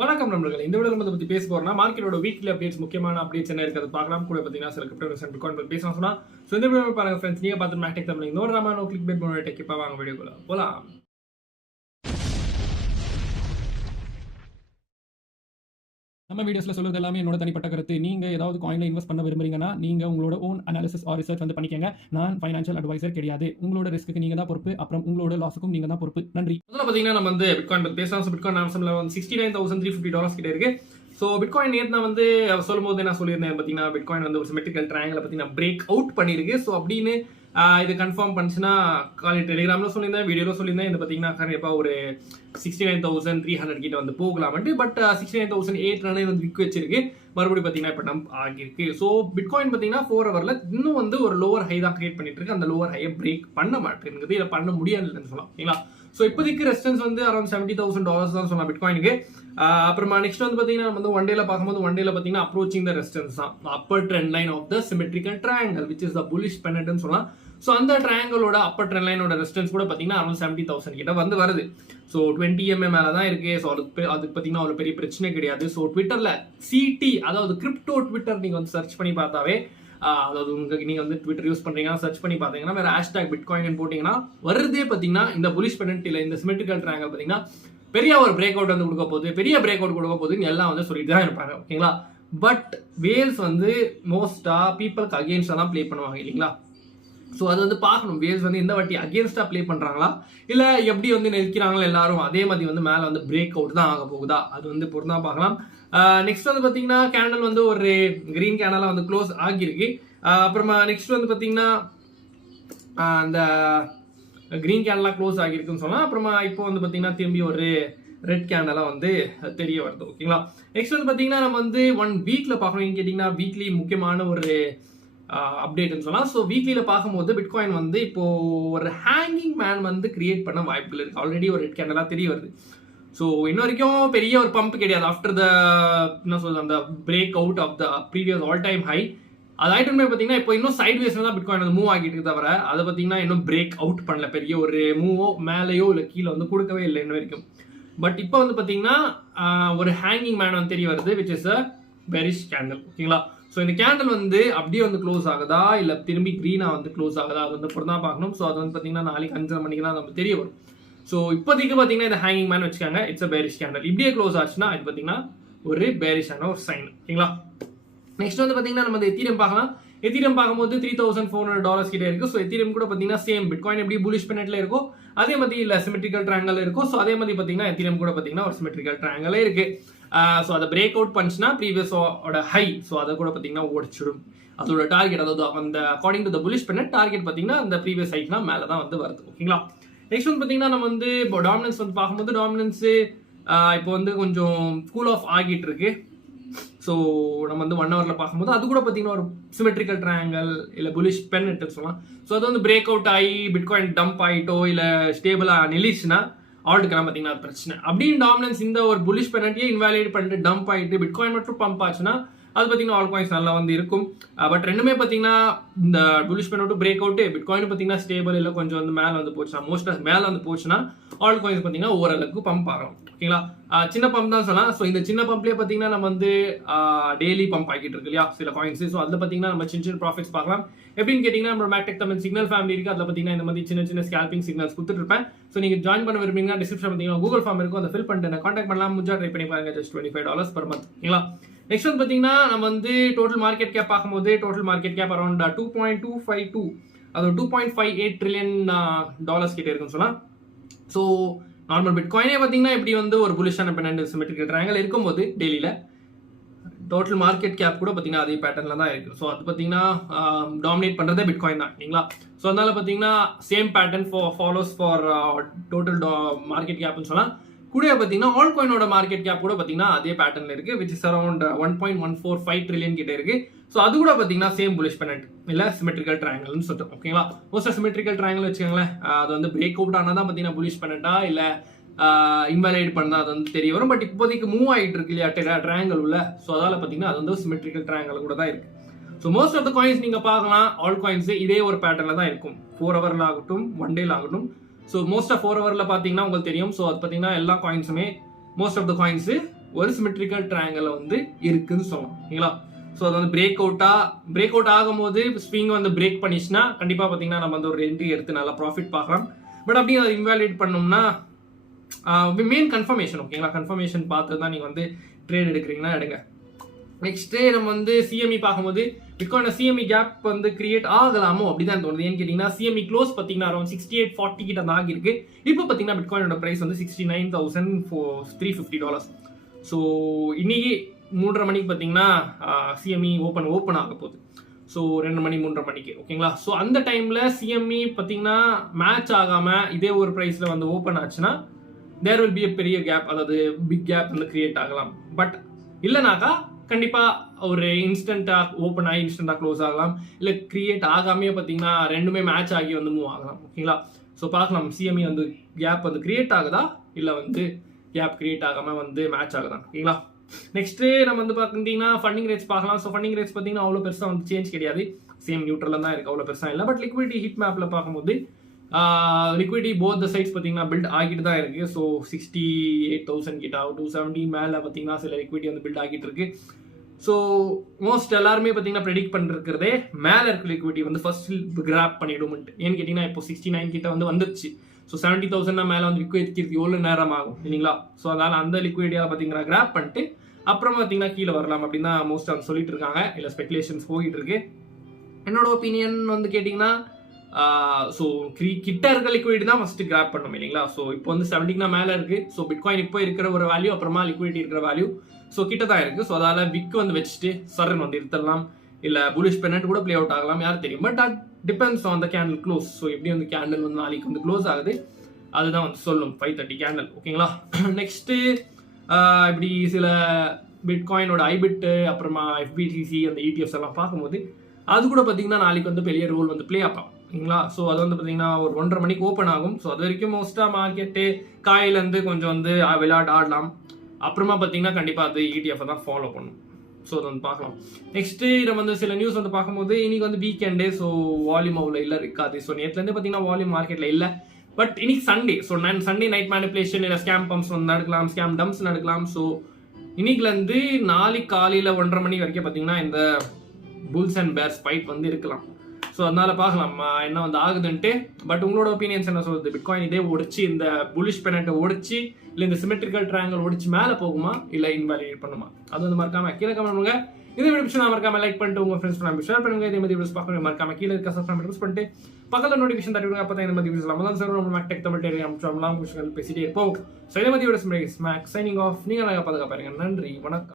வணக்கம் நண்பர்களே. இந்த வீடியோல நம்ம பத்தி பேச போறோம்னா மார்க்கெட்டோட வீக்லி அப்டேட்ஸ், முக்கியமான அப்டேட்ஸ் என்ன இருக்கிறது பார்க்கலாம். கூட பாத்தீங்கன்னா சில கிரிப்டோ பிட்காயின் பத்தி பேசலாம் சொன்னா சோ இந்த வீடியோ பாருங்க फ्रेंड्स. நீங்க பார்த்து மேக்டெக் தமிழ் நோடாம நோ கிளிக் பெட் மோனோ டெக். இப்ப வாங்க வீடியோக்குள்ள போலாம். நம்ம வீடியோஸ்ல சொல்றது எல்லாமே என்னோட தனிப்பட்ட கருத்து. நீங்க ஏதாவது காயின்ல இன்வெஸ்ட் பண்ண விரும்புறீங்கன்னா நீங்க உங்களோட ஓன் அனாலிசிஸ் ஆர் ரிசர்ச் வந்து பண்ணிக்கங்க. நான் ஃபைனான்ஷியல் அட்வைசர் கிடையாது. உங்களோட ரிஸ்க்கு நீங்க தான் பொறுப்பு. அப்புறம் உங்களோட லாஸுக்கும் நீங்க தான் பொறுப்பு. நன்றி. முதல்ல பாத்தீங்கன்னா நம்ம வந்து பிட்காயின் பத்தி பேசலாம். சோ பிட்காயின் நாமசம்ல வந்து $69,350 கிட்ட இருக்கு. சோ பிட்காயின் நேத்து வந்து சொல்லும்போது நான் சொல்லியிருந்தேன் பாத்தீங்கன்னா பிட்காயின் வந்து ஒரு சிமெட்ரிக்கல் ட்ரையாங்கிள் பாத்தீங்கன்னா பிரேக் அவுட் பண்ணிருக்கு. சோ அப்படின்னு இது கன்ஃபார்ம் பண்ணுச்சுன்னா காலை டெலிகிராம்ல சொல்லியிருந்தேன், வீடியோல சொல்லியிருந்தேன். இது பாத்தீங்கன்னா கண்டிப்பா ஒரு 69,300 கிட்ட வந்து போகலாம்ட்டு. பட் 69,800 வந்து விக் வச்சிருக்கு. மறுபடியும் பாத்தீங்கன்னா இப்ப டம்ப் ஆகிருக்கு. சோ பிட்காயின் பாத்தீங்கன்னா 4 ஹவர்ல இன்னும் வந்து ஒரு லோவர் ஹை தான் கிரியேட் பண்ணிட்டு இருக்கு. அந்த லோவர் ஹையை பிரேக் பண்ண மாட்டேங்குது. இதை பண்ண முடியாதுன்னு சொல்லலாம். ஓகேங்களா? சோ இப்போதைக்கு ரெசிஸ்டன்ஸ் வந்து அரௌண்ட் $70,000 தான் சொல்லலாம் பிட்காயினுக்கு. அப்புறமா நெக்ஸ்ட் வந்து பாத்தீங்கன்னா நம்ம வந்து ஒன் டேல பார்க்கும்போது ஒன் டேல பாத்தீங்கன்னா அப்ரோச்சிங் த ரெசிஸ்டன்ஸ் தான் upper trend line of the symmetrical triangle which is the bullish பெனட்னு சொல்லலாம். சோ அந்த ட்ரையாங்கிளோட அப்பர் ட்ரெண்ட் லைனோட ரெசிஸ்டன்ஸ் கூட பாத்தீங்கன்னா அரௌண்ட் 70,000 கிட்ட வந்து வருது. சோ 20 mm மேல தான் இருக்கு. சோ அதுக்கு பாத்தீங்கன்னா அவ்வளவு பெரிய பிரச்சனை கிடையாது. சோ ட்விட்டர்ல சிடி, அதாவது கிரிப்டோ ட்விட்டர் நீங்க வந்து சர்ச் பண்ணி பார்த்தாவே, அதாவது உங்களுக்கு நீங்க வந்து ட்விட்டர் யூஸ் பண்றீங்கன்னா சர்ச் பண்ணி பாத்தீங்கன்னா வேற ஹேஷ்டாக் பிட்காயின் போட்டீங்கன்னா வருதே பாத்தீங்கன்னா இந்த புல்லிஷ் பெனட் இல்ல இந்த சிமெட்ரிக்கல் ட்ரையாங்கிள் பாத்தீங்கன்னா பெரிய ஒரு பிரேக் அவுட் வந்து கொடுக்க போகுது, பெரிய பிரேக் அவுட் கொடுக்க போகுதுன்னு எல்லாம் வந்து சொல்லிட்டு தான் இருப்பாங்க. ஓகேங்களா? பட் வேல்ஸ் வந்து மோஸ்டா பீப்புளுக்கு அகேன்ஸ்டா தான் ப்ளே பண்ணுவாங்க இல்லைங்களா? ஸோ அது வந்து பார்க்கணும், வேல்ஸ் வந்து இந்த வாட்டி அகேன்ஸ்டா ப்ளே பண்றாங்களா இல்ல எப்படி வந்து நிற்கிறாங்களா எல்லாரும் அதே மாதிரி வந்து மேல வந்து பிரேக் அவுட் தான் ஆக போகுதா, அது வந்து பொறுத்தா பார்க்கலாம். நெக்ஸ்ட் வந்து பாத்தீங்கன்னா கேண்டல் வந்து ஒரு கிரீன் கேண்டலா வந்து க்ளோஸ் ஆகியிருக்கு. அப்புறமா நெக்ஸ்ட் வந்து பாத்தீங்கன்னா அந்த கிரீன் கேண்டலா க்ளோஸ் ஆகிருக்குன்னு சொல்லலாம். அப்புறமா இப்போ வந்து பாத்தீங்கன்னா திரும்பி ஒரு ரெட் கேண்டலா வந்து தெரிய வருது. ஓகேங்களா? நெக்ஸ்ட் வந்து பாத்தீங்கன்னா நம்ம வந்து 1 வீக்ல பார்க்கணும் கேட்டீங்கன்னா வீக்லி முக்கியமான ஒரு அப்டேட்னு சொல்லலாம். ஸோ வீக்லியில பார்க்கும்போது பிட்காயின் வந்து இப்போ ஒரு ஹேங்கிங் மேன் வந்து கிரியேட் பண்ண வாய்ப்புகள் இருக்கு. ஆல்ரெடி ஒரு ரெட் கேண்டலா தெரிய வருது. ஸோ இன்ன வரைக்கும் பெரிய ஒரு பம்ப் கிடையாது. ஆஃப்டர் த என்ன சொல்றது அந்த break out of the previous all time high அது ஆயிட்டு பார்த்தீங்கன்னா இப்போ இன்னும் சைட் வேஸ்ல தான் பிட்காயின் வந்து மூவ் ஆகிட்டு தவிர அதை பார்த்தீங்கன்னா இன்னும் பிரேக் அவுட் பண்ணல. பெரிய ஒரு மூவோ மேலேயோ இல்லை கீழே வந்து கொடுக்கவே இல்லை இன்ன வரைக்கும். பட் இப்போ வந்து பார்த்தீங்கன்னா ஒரு ஹேங்கிங் மேன் வந்து தெரிய வருது which is a perish candle. ஓகேங்களா? ஸோ இந்த கேண்டல் வந்து அப்படியே வந்து க்ளோஸ் ஆகுதா இல்லை திரும்பி க்ரீனா வந்து க்ளோஸ் ஆகுதா அது வந்து பொறுத்தா பார்க்கணும். ஸோ அது வந்து பார்த்தீங்கன்னா நாளைக்கு 5:30 மணிக்கு தான் நமக்கு தெரிய வரும். ஸோ இப்போதைக்கு பார்த்தீங்கன்னா இந்த ஹேங்கிங் மேன் வச்சுக்காங்க, இட்ஸ் அ பேரிஷ் கேண்டல். இப்படியே க்ளோஸ் ஆச்சுன்னா இது பார்த்தீங்கன்னா ஒரு பேரிஷான ஒரு சைன். ஓகேங்களா? நெக்ஸ்ட் வந்து பாத்தீங்கன்னா நம்ம எத்தீரியம் பார்க்கலாம். எத்தீரியம் பார்க்கும்போது $3,400 கிட்ட இருக்கு. ஸோ எத்தீரியம் கூட பாத்தீங்கன்னா சேம் பிட்காயின் எப்படி புல்லிஷ் பெனட்ல இருக்கோ அதே மாதிரி இல்ல சிமெட்ரிக்கல் ட்ரையாங்கிள் இருக்கும். ஸோ அதே மாதிரி பாத்தீங்கன்னா எத்தீரியம் கூட பாத்தீங்கன்னா ஒரு சிமெட்ரிக்கல் ட்ரையாங்கிள் இருக்கு. ஸோ அதை பிரேக் அவுட் பண்ணுச்சுன்னா ப்ரீவியஸ் ஹை, ஸோ அதை கூட பாத்தீங்கன்னா ஓடிச்சிடும். அதோட டார்கெட், அதாவது அந்த according to the bullish Bennett target பாத்தீங்கன்னா அந்த ப்ரீவியஸ் ஹைக்னா மேல தான் வந்து வருது. ஓகேங்களா? நெக்ஸ்ட் வந்து பாத்தீங்கன்னா நம்ம வந்து டாமினன்ஸ் வந்து பார்க்கும்போது டாமினன்ஸ் இப்போ வந்து கொஞ்சம் கூல் ஆஃப் ஆகிட்டு இருக்கு. ஸோ நம்ம வந்து 1 ஹவர்ல பார்க்கும்போது அது கூட பார்த்தீங்கன்னா ஒரு சிமெட்ரிக்கல் ட்ரையாங்கிள் இல்லை புல்லிஷ் பெனட் சொல்லலாம். ஸோ அது வந்து பிரேக் அவுட் ஆகி பிட்காயின் டம்ப் ஆகிட்டோ இல்லை ஸ்டேபிளாக நிலிச்சுன்னா ஆல்ட்டுக்கெல்லாம் பார்த்தீங்கன்னா அது பிரச்சனை. அப்படின்னு டாமினன்ஸ் இந்த ஒரு புல்லிஷ் பெனட்டையே இன்வாலிடேட் பண்ணிட்டு டம்ப் ஆகிட்டு பிட்காயின் மட்டும் பம்ப் ஆச்சுன்னா அது பார்த்தீங்கன்னா ஆல் காயின்ஸ் நல்லா வந்து இருக்கும். பட் ரெண்டுமே பார்த்தீங்கன்னா இந்த புல்லிஷ் பெனட்டும் பிரேக் அவுட்டு பிட்காயின் பார்த்தீங்கன்னா ஸ்டேபிள் இல்லை கொஞ்சம் வந்து மேலே வந்து போச்சுன்னா மோஸ்ட்டாக மேலே வந்து போச்சுன்னா ஆல் காயின்ஸ் பார்த்தீங்கன்னா ஓரளவுக்கு பம்ப் ஆகும். ஓகேங்களா? சின்ன பம்ப் தான் சொல்லலாம். ஸோ இந்த சின்ன பம்ப்லேயே பார்த்தீங்கன்னா நம்ம வந்து டெய்லி பம்ப் ஆகிட்டு இருக்கு இல்லையா சில காயின்ஸ். ஸோ அதில் பார்த்தீங்கன்னா நம்ம சின்ன சின்ன ப்ராஃபிட்ஸ் பார்க்கலாம். எப்படின்னு கேட்டிங்கன்னா நம்ம மேக்டெக் தமிழ் சிக்னல் ஃபேமிலி இருக்குது. அதில் பார்த்தீங்கன்னா இந்த மாதிரி சின்ன சின்ன ஸ்கேல்பிங் சிக்னல்ஸ் கொடுத்துட்டு இருப்பேன். ஸோ நீங்கள் ஜாயின் பண்ண விரும்புறீங்கன்னா டிஸ்கிரிப்ஷன் பார்த்தீங்கன்னா கூகுள் ஃபார்ம் இருக்கும், அதை ஃபில் பண்ணிட்டு கான்டாக்ட் பண்ணலாம். முடிஞ்சா ட்ரை பண்ணி பாருங்க. Just $25 per month. ஓகேங்களா? நெக்ஸ்ட் வந்து பார்த்தீங்கன்னா நம்ம வந்து டோட்டல் மார்க்கெட் கேப் பார்க்கும்போது டோட்டல் மார்க்கெட் கேப் அரௌண்ட் 2.252, அது $2.58 trillion கிட்ட இருக்குன்னு சொல்லலாம். ஸோ நார்மல் பிட்காயினே பார்த்தீங்கன்னா இப்படி வந்து ஒரு புல்லிஷான பெனட் சிமெட்ரிக்கல் ட்ரையாங்கிள் இருக்கும்போது டெய்லியில டோட்டல் மார்க்கெட் கேப் கூட பார்த்தீங்கன்னா அதே பேட்டர்ல தான் இருக்கு. ஸோ அது பார்த்தீங்கன்னா டாமினேட் பண்றதே பிட்காயின் தான் இல்லைங்களா? ஸோ அதனால பார்த்தீங்கன்னா same pattern follows for total market கேப்னு சொல்லலாம். கூட பார்த்தீங்கன்னா ஆல் காயினோட மார்க்கெட் கேப் கூட பார்த்தீங்கன்னா அதே பேட்டர்ல இருக்கு விச் இஸ் அரௌண்ட் 1.145 trillion கிட்ட இருக்கு. ஸோ அது கூட பார்த்தீங்கன்னா சேம் புல்லிஷ் பெனட் இல்லை சிமெட்ரிக்கல் ட்ரையாங்கிள்னு சொல்லிட்டு. ஓகேங்களா? மோஸ்ட்டாக சிமெட்ரிக்கல் ட்ரையாங்கிள் வச்சுக்கோங்களேன், அது வந்து பிரேக் அவுட் ஆனால் தான் பார்த்தீங்கன்னா புல்லிஷ் பெனட்டா இல்லை இன்வாலிடேட் பண்ணா அது வந்து தெரிய வரும். பட் இப்போதைக்கு மூவ் ஆகிட்டு இருக்கு இல்லையா ட்ரையாங்கிள் உள்ள. ஸோ அதால பார்த்தீங்கன்னா அது வந்து சிமெட்ரிக்கல் ட்ரையாங்கிள் கூட தான் இருக்கு. So most of the coins நீங்க பார்க்கலாம் ஆல் காயின்ஸ் இதே ஒரு பேட்டர்ல தான் இருக்கும். 4 ஹவர்ல ஆகட்டும் 1 டேல ஆகட்டும். ஸோ மோஸ்ட் ஆஃப் 4 ஹவர்ல பார்த்தீங்கன்னா உங்களுக்கு தெரியும். ஸோ அது பார்த்தீங்கன்னா எல்லா காயின்ஸுமே மோஸ்ட் ஆஃப் த காயின்ஸ் ஒரு சிமெட்ரிக்கல் ட்ரையாங்கிள் வந்து இருக்குன்னு சொல்லலாம். ஓகேங்களா? ஸோ அது வந்து பிரேக் அவுட் ஆகும்போது ஸ்விங் வந்து பிரேக் பண்ணிச்சுன்னா கண்டிப்பாக பார்த்தீங்கன்னா நம்ம வந்து ஒரு என்ட்ரி எடுத்து நல்லா ப்ராஃபிட் பார்க்கலாம். பட் அப்படியே அதை இன்வாலிட் பண்ணோம்னா மெயின் கன்ஃபர்மேஷன். ஓகேங்களா? கன்ஃபர்மேஷன் பார்த்து தான் நீங்கள் வந்து ட்ரேட் எடுக்கிறீங்கன்னா எடுங்க. நெக்ஸ்ட் நம்ம வந்து சிஎம்இ பார்க்கும்போது பிட்காயின் சிஎம்இ கேப் வந்து கிரியேட் ஆகலாமோ அப்படிதான் தோணுது. ஏன்னு கேட்டீங்கன்னா சிஎம்இ க்ளோஸ் பார்த்தீங்கன்னா அரௌண்ட் 6840 கிட்ட தான் ஆகிருக்கு. இப்போ பார்த்தீங்கன்னா பிட்காயினோட பிரைஸ் வந்து $69,350. ஸோ இன்னைக்கு 3:30 மணிக்கு பார்த்தீங்கன்னா சிஎம்இ ஓப்பன் ஆக போகுது. ஸோ 2 மணி 3:30 மணிக்கு. ஓகேங்களா? ஸோ அந்த டைம்ல சிஎம்இ பார்த்தீங்கன்னா மேட்ச் ஆகாம இதே ஒரு பிரைஸ்ல வந்து ஓப்பன் ஆச்சுன்னா தேர் வில் பி a பெரிய கேப், அதாவது பிக் கேப் வந்து கிரியேட் ஆகலாம். பட் இல்லைனாக்கா கண்டிப்பா ஒரு இன்ஸ்டன்டா ஓப்பன் ஆகி இன்ஸ்டன்டா க்ளோஸ் ஆகலாம். இல்லை கிரியேட் ஆகாமே பார்த்தீங்கன்னா ரெண்டுமே மேட்ச் ஆகி வந்து மூவ் ஆகலாம். ஓகேங்களா? ஸோ பார்க்கலாம் சிஎம்இ வந்து கேப் வந்து கிரியேட் ஆகுதா இல்லை வந்து கேப் கிரியேட் ஆகாம வந்து மேட்ச் ஆகுதா. ஓகேங்களா? நெக்ஸ்ட் நம்ம வந்து பார்த்தீங்கன்னா ஃபண்டிங் ரேட்ஸ் பார்க்கலாம். ஸோ ஃபண்டிங் ரேட்ஸ் பார்த்தீங்கன்னா அவ்வளோ பெருசாக வந்து சேஞ்ச் கிடையாது, சேம் நியூட்ரல் தான் இருக்கு, அவ்வளோ பெருசாக இல்லை. பட் லிக்விடிட்டி ஹிட் மேப்ல பார்க்கும்போது லிக்விடிட்டி போத் த சைட்ஸ் பார்த்தீங்கன்னா பில்ட் ஆகிட்டு தான் இருக்கு. ஸோ 68,000 கிட்ட 270 மேலே பார்த்தீங்கன்னா சில லிக்விடிட்டி வந்து பில்ட் ஆகிட்டு இருக்கு. ஸோ மோஸ்ட் எல்லாருமே பார்த்தீங்கன்னா ப்ரெடிக்ட் பண்ணிருக்கிறதே மேலே இருக்க லிக்விடிட்டி வந்து ஃபர்ஸ்ட் கிராப் பண்ணிடும்ட்டு. ஏன்னு கேட்டிங்கன்னா இப்போ 69 கிட்ட வந்து வந்துருச்சு. ஸோ 70,000 மேலே வந்து லிக்விடிட்டி எவ்வளோ நேரம் ஆகும் இல்லைங்களா? ஸோ அதனால அந்த லிக்விடிட்டியாக பார்த்தீங்கன்னா கிராப் பண்ணிட்டு அப்புறம் பார்த்தீங்கன்னா கீழே வரலாம் அப்படின்னு தான் மோஸ்ட் வந்து சொல்லிட்டு இருக்காங்க. இல்லை ஸ்பெகுலேஷன்ஸ் போயிட்டு இருக்கு. என்னோட ஒப்பீனியன் வந்து கேட்டிங்கன்னா ஸோ கிட்ட இருக்க லிக்விடிட்டி தான் ஃபர்ஸ்ட் கிராப் பண்ணணும் இல்லைங்களா? ஸோ இப்போ வந்து 70க்கு மேலே இருக்கு. ஸோ பிட்காயின் இப்போ இருக்கிற ஒரு வேல்யூ, அப்புறமா லிக்விடிட்டி இருக்கிற வேல்யூ ஸோ கிட்ட தான் இருக்கு. ஸோ அதால விக் வந்து வச்சுட்டு சரன் வந்து இருத்தலாம், இல்லை புலிஷ் பெனட் கூட பிளே அவுட் ஆகலாம், யாரும் தெரியும். பட் அது depends on the candle close. So எப்படி வந்து கேண்டில் வந்து நாளைக்கு வந்து க்ளோஸ் ஆகுது அதுதான் வந்து சொல்லும் 5:30 கேண்டில். ஓகேங்களா? நெக்ஸ்ட் இப்படி சில பிட்காயினோட ஐபிட் அப்புறமா எஃபிடிசி அந்த இடிஎஃப்ஸ் எல்லாம் பார்க்கும்போது அது கூட பார்த்தீங்கன்னா நாளைக்கு வந்து பெரிய ரோல் வந்து பிளே ஆகும். ஓகேங்களா? ஸோ அது வந்து பார்த்தீங்கன்னா ஒரு 1:30 மணிக்கு ஓப்பன் ஆகும். ஸோ அது வரைக்கும் மோஸ்ட்டாக மார்க்கெட்டு காயிலேருந்து கொஞ்சம் வந்து ஆடலாம். அப்புறமா பார்த்தீங்கன்னா கண்டிப்பாக அது இடிஎஃப் தான் ஃபாலோ பண்ணும். ஸோ அதை வந்து பார்க்கலாம். நெக்ஸ்ட் நம்ம வந்து சில நியூஸ் வந்து பார்க்கும்போது இன்னைக்கு வந்து வீக்கெண்டு, ஸோ வால்யூம் அவ்வளோ இல்லை இருக்காது. ஸோ நேற்றுலேருந்து பார்த்தீங்கன்னா வால்யூம் மார்க்கெட்டில் இல்லை. பட் இன்னைக்கு Sunday, so Sunday night manipulation இல்லை ஸ்கேம் பம்ப்ஸ் வந்து நடக்கலாம், ஸ்கேம் டம்ப்ஸ் நடக்கலாம். ஸோ இன்னைக்குலேருந்து நாளைக்கு காலையில் 1:30 மணி வரைக்கும் பார்த்தீங்கன்னா இந்த புல்ஸ் அண்ட் பேர்ஸ் ஃபைட் வந்து இருக்கலாம். ஸோ அதனால பார்க்கலாம் என்ன வந்து ஆகுதுன்ட்டு. பட் உங்களோட ஒப்பீனியன்ஸ் என்ன சொல்லுது? பிட்காயின் இதே ஒடிச்சு இந்த புலிஷ் பெனட்டை ஒடிச்சு இல்லை இந்த சிமெட்ரிக்கல் ட்ரையாங்கிள் ஒடிச்சு மேலே போகுமா இல்லை இன்வாலிடேட் பண்ணுமா? அது வந்து மறக்காம கீழே கமெண்ட் பண்ணுங்க. இந்த வீடியோ மறக்காம லைக் பண்ணிட்டு உங்க ஃப்ரெண்ட்ஸ் ஷேர் பண்ணுங்க. இதே மாதிரி வீடியோஸ் பார்க்கணும் மறக்காம கீழே இருக்க சப்ஸ்கிரைப் யூஸ் பண்ணிட்டு பக்கத்தில் நோட்டிஃபிகேஷன் தட்டி அப்போ தான் இந்த மாதிரி வீடியோஸ் நம்ம சார் நம்ம டெக் தமிழ் டெலிகிராம் விஷயங்கள் பேசிட்டே இருப்போம். ஸோ இதே மாதிரி வீடியோஸ் மேக்ஸ் சைனிங் ஆஃப். நீங்கள் பாதுகாப்பாருங்க. நன்றி, வணக்கம்.